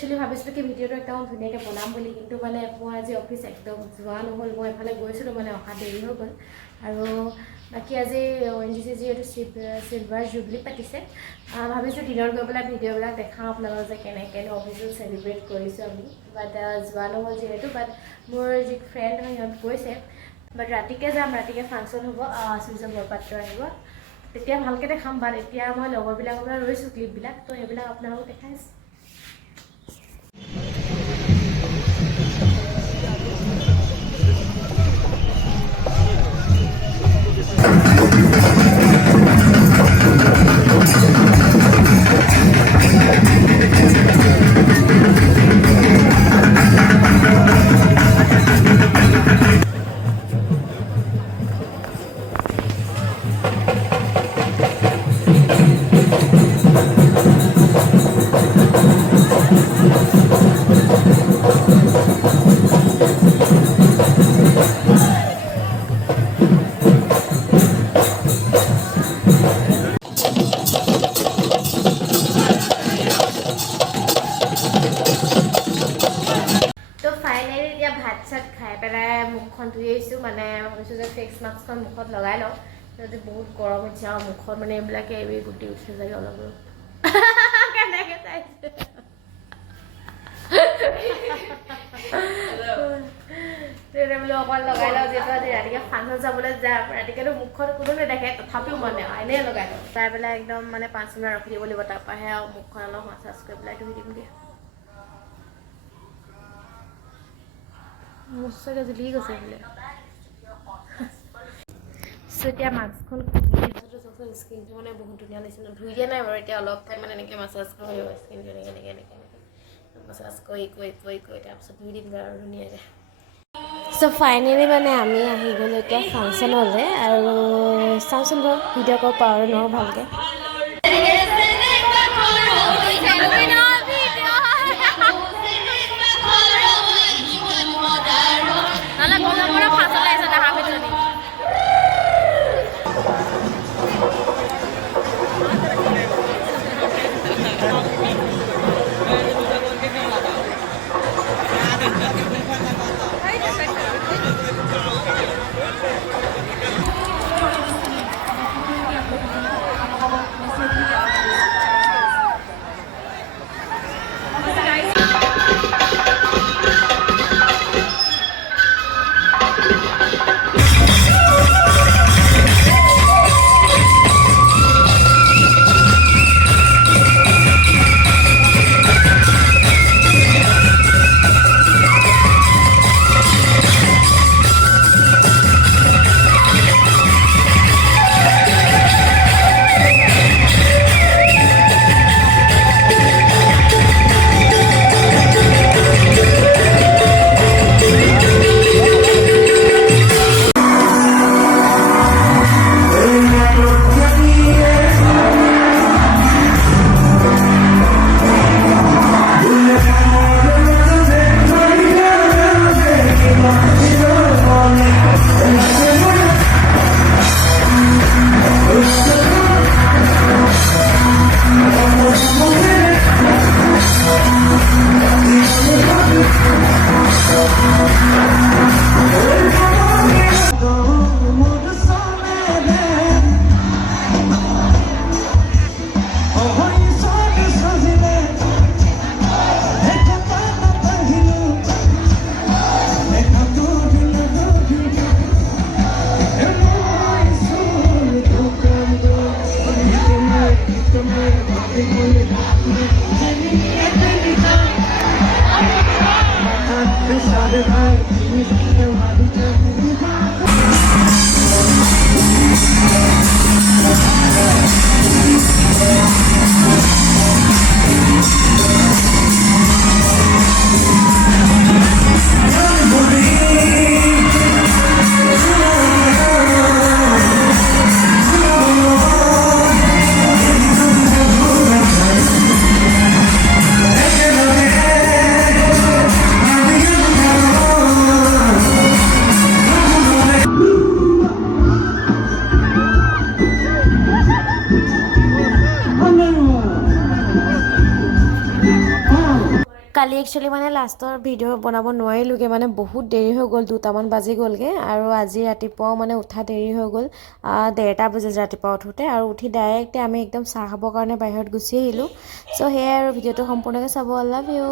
Actually ভাবিছিলোঁ কি ভিডিঅ'টো একদম ধুনীয়াকৈ বনাম বুলি, কিন্তু মানে মই আজি অফিচ একদম যোৱা নহ'ল। মই এফালে গৈছিলোঁ, মানে অহা দেৰি হৈ গ'ল। আৰু বাকী আজি ONGC যিহেতু চিলভাৰ জুবলি পাতিছে, ভাবিছোঁ দিনত গৈ পেলাই ভিডিঅ'বিলাক দেখাওঁ আপোনালোকক যে কেনেকৈ অফিচত চেলিব্ৰেট কৰিছোঁ আমি। বাট যোৱা নহ'ল যিহেতু। বাট মোৰ যি ফ্ৰেণ্ড হয় সিহঁত গৈছে। বাট ৰাতিকৈ যাম, ৰাতিকৈ ফাংচন হ'ব, আচুৰ্য বৰপাত্ৰ আহিব, তেতিয়া ভালকৈ দেখাম। বাট এতিয়া মই লগৰবিলাকৰ পৰা ৰৈছোঁ ক্লিপবিলাক, তো সেইবিলাক আপোনালোকক দেখাইছোঁ। খাই পেলাই মুখখন ধুই আহিছোঁ, মানে ভাবিছোঁ যে ফেচ মাস্কখন মুখত লগাই লওঁ, যদি বহুত গৰম উঠিছে আৰু মুখত মানে এইবিলাকে এইবোৰ গুটি উঠিছে চাগে অলপ অলপ। কেনেকৈ চাইছে বোলো অকল লগাই লওঁ, যিহেতু আজি ৰাতিকৈ ফাংচন চাবলৈ যাম। ৰাতিকৈতো মুখখন কোনো নেদেখে, তথাপিও মানে এনেই লগাই লওঁ। চাই পেলাই একদম মানে 5 মিনিট ৰখি দিব লাগিব, তাৰপৰাহে আৰু মুখখন অলপ মাছাজ কৰি পেলাই ধুই দিমগৈ। মোৰ চাগে জ্বলি গৈছে বোলে। এতিয়া মাস্কখন খুলি স্কিনটো মানে বহুত ধুনীয়া লাগিছে। ধুই দিয়া নাই বাৰু, এতিয়া অলপ টাইম মানে এনেকৈ মাছাজ কৰি স্কিনটো এনেকৈ মাছাজ কৰি তাৰপিছত ধুই দিমগৈ আৰু ধুনীয়াকৈ। চ' ফাইনেলি মানে আমি আহি গ'লোঁ এতিয়া ফাংচনলৈ, আৰু চাওঁচোন বাৰু ভিডিঅ' কৰিব পাৰোঁ নহয় ভালকৈ। কালি একচুৱেলি মানে লাষ্টৰ ভিডিঅ' বনাব নোৱাৰিলোঁগৈ মানে বহুত দেৰি হৈ গ'ল 2টামান বাজি গ'লগৈ আৰু আজি ৰাতিপুৱাও মানে উঠা দেৰি হৈ গ'ল 1:30 বাজিল ৰাতিপুৱা উঠোঁতে আৰু উঠি ডাইৰেক্ট আমি একদম চাহ খাবৰ কাৰণে বাহিৰত গুচি আহিলোঁ চ' সেয়াই আৰু ভিডিঅ'টো সম্পূৰ্ণকৈ চাব আই লাভ ইউ